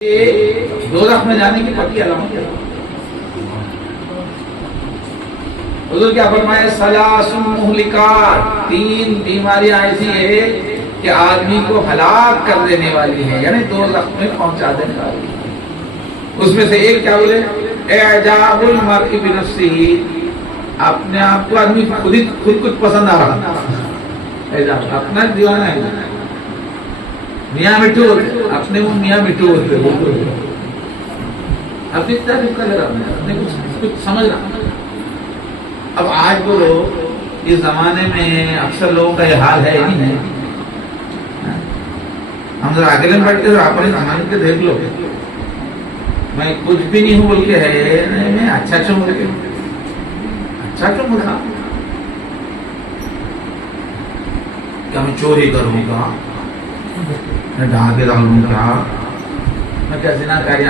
दोज़ख में जाने की पक्की अलामत है। हुज़ूर क्या फरमाए, सलासुन मुहलिकात, 3 बीमारियां ऐसी है कि आदमी को हलाक कर देने वाली है, यानी दोज़ख में पहुंचा देने वाली है। उसमें से एक क्या बोले, एजाबुल मर्इ बिनफ्सिही, अपने आप को आदमी खुद कुछ पसंद आ रहा, अपना दीवाना है। मियाँ मिठू होते, अपने वो मियाँ मिठू होते, अपनी तारीफ कर रहा, अपने कुछ समझ रहा। अब आज बोलो, इस जमाने में अक्सर लोगों का ये हाल है ही नहीं। हम जरा अकेले में बैठते हो, अपने जमाने के देख लो, मैं कुछ भी नहीं हूँ बोल के है, नहीं मैं अच्छा क्यों बोल के, अच्छा क्यों बोला, क्या मैं चोरी करूँगा, मैं ढाके डालूंगा, मैं क्या जिना कार्य